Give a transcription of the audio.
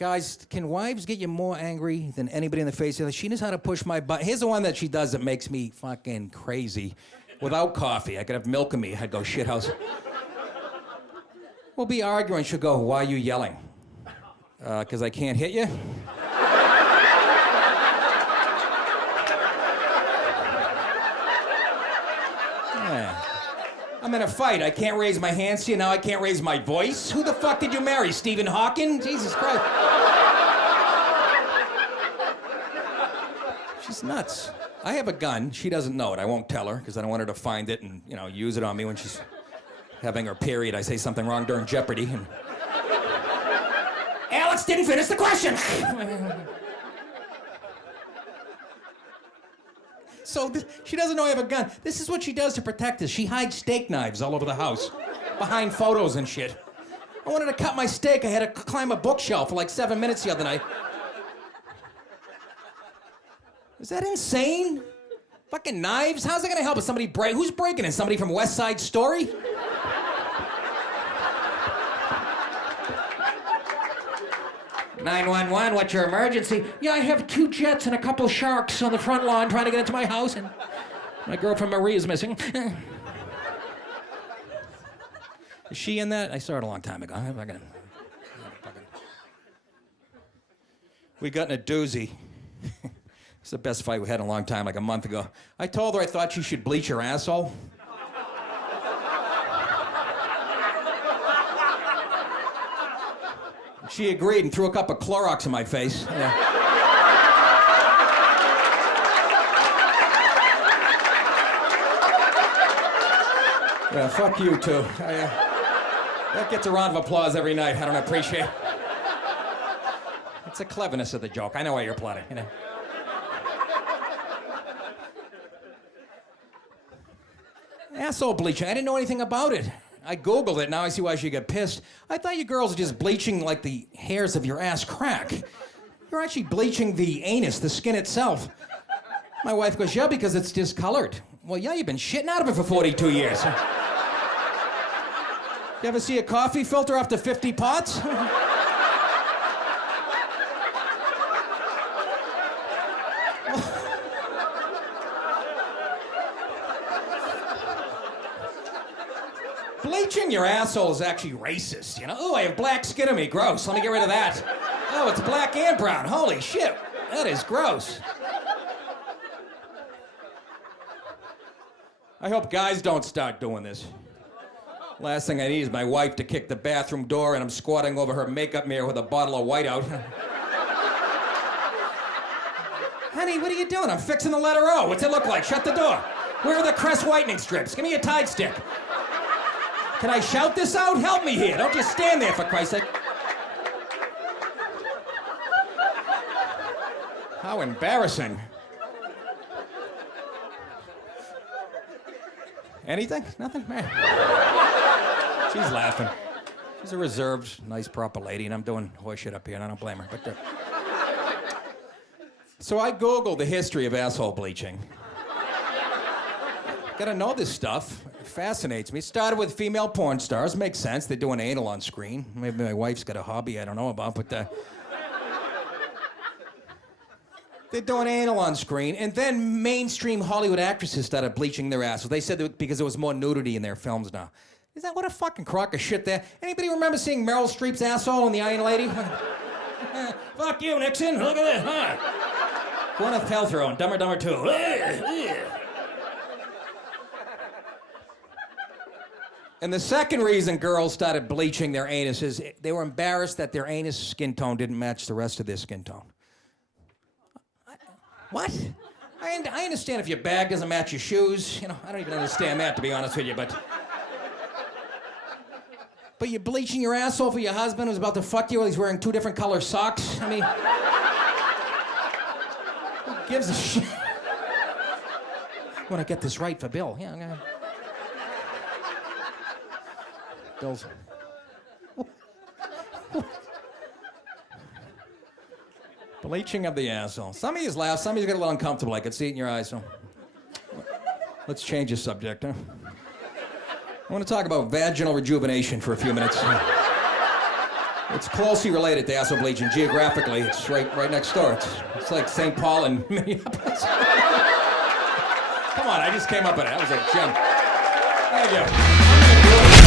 Guys, can wives get you more angry than anybody in the face? She knows how to push my butt. Here's the one that she does that makes me fucking crazy. Without coffee, I could have milk in me. I'd go shithouse. We'll be arguing. She'll go, why are you yelling? Because I can't hit you? Yeah. I'm in a fight. I can't raise my hands to you. Now I can't raise my voice. Who the fuck did you marry? Stephen Hawking? Jesus Christ. She's nuts. I have a gun. She doesn't know it. I won't tell her because I don't want her to find it and, use it on me when she's having her period. I say something wrong during Jeopardy. And... Alex didn't finish the question. So she doesn't know I have a gun. This is what she does to protect us. She hides steak knives all over the house, behind photos and shit. I wanted to cut my steak. I had to climb a bookshelf for like 7 minutes the other night. Is that insane? Fucking knives? How's that gonna help us? Who's breaking in? Somebody from West Side Story? "911, what's your emergency?" "Yeah, I have 2 jets and a couple sharks on the front lawn trying to get into my house, and my girlfriend Marie is missing." Is she in that? I saw it a long time ago. We got in a doozy. It's the best fight we had in a long time, like a month ago. I told her I thought she should bleach her asshole. She agreed and threw a cup of Clorox in my face. Yeah. Yeah, fuck you, too. That gets a round of applause every night. I don't appreciate it. It's the cleverness of the joke. I know why you're plotting, Asshole bleaching. I didn't know anything about it. I Googled it. Now I see why she got pissed. I thought you girls are just bleaching like the hairs of your ass crack. You're actually bleaching the anus, the skin itself. My wife goes, yeah, because it's discolored. Well, yeah, you've been shitting out of it for 42 years. You ever see a coffee filter after 50 pots? Bleaching your asshole is actually racist, Oh, I have black skin on me. Gross. Let me get rid of that. Oh, it's black and brown. Holy shit. That is gross. I hope guys don't start doing this. Last thing I need is my wife to kick the bathroom door and I'm squatting over her makeup mirror with a bottle of whiteout. Honey, what are you doing? I'm fixing the letter O. What's it look like? Shut the door. Where are the Crest whitening strips? Give me a Tide stick. Can I shout this out? Help me here. Don't just stand there, for Christ's sake. How embarrassing. Anything? Nothing? Man. She's laughing. She's a reserved, nice, proper lady, and I'm doing horseshit up here, and I don't blame her. But So I Googled the history of asshole bleaching. Gotta know this stuff. It fascinates me. It started with female porn stars. Makes sense. They're doing anal on screen. Maybe my wife's got a hobby I don't know about, but they're doing anal on screen. And then mainstream Hollywood actresses started bleaching their asses. They said that because there was more nudity in their films now. Is that what a fucking crock of shit there? Anybody remember seeing Meryl Streep's asshole in The Iron Lady? Fuck you, Nixon. Look at this. Huh? Gwyneth Paltrow in Dumb and Dumber 2. And the second reason girls started bleaching their anus is they were embarrassed that their anus skin tone didn't match the rest of their skin tone. What? I understand if your bag doesn't match your shoes. I don't even understand that, to be honest with you, but you're bleaching your asshole for your husband who's about to fuck you while he's wearing 2 different color socks? I mean, who gives a shit? I want to get this right for Bill. Yeah, I'm gonna... Bill's... Bleaching of the asshole. Some of you laugh, some of you get a little uncomfortable. I could see it in your eyes, so... Let's change the subject, huh? I want to talk about vaginal rejuvenation for a few minutes. It's closely related to asshole bleaching geographically. It's right next door. It's like St. Paul and Minneapolis. Come on, I just came up with it. That was a gem. Thank you.